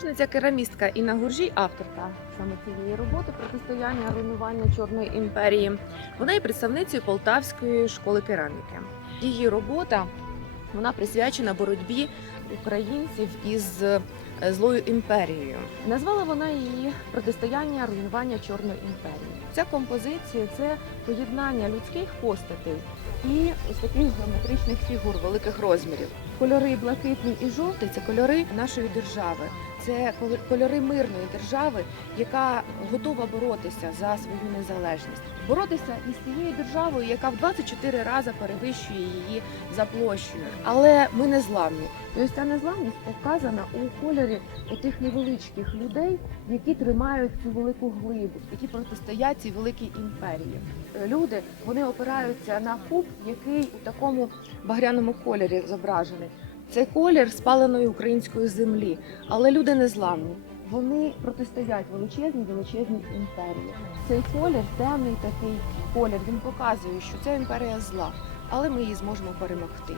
Художниця керамістка Інна Гуржій, авторка саме цієї роботи протистояння руйнування Чорної імперії. Вона є представницею Полтавської школи кераміки. Її робота вона присвячена боротьбі українців із е, злою імперією. Назвала вона її протистояння руйнування Чорної імперії. Ця композиція це поєднання людських постатей і ось таких геометричних фігур великих розмірів. Кольори блакитний і жовтий це кольори нашої держави. Це кол- кольори мирної держави, яка готова боротися за свою незалежність, боротися із тією державою, яка в 24 рази перевищує її за площею. Але ми не зламні. Ось ця незламність показана у кольорі отих невеличких людей, які тримають цю велику глибу, які протистоять цій великій імперії. Люди вони опираються на куб, який у такому багряному кольорі зображений. Це колір спаленої української землі, але люди не зламні. Вони протистоять величезній величезній імперії. Цей колір, темний такий колір, він показує, що ця імперія зла, але ми її зможемо перемогти.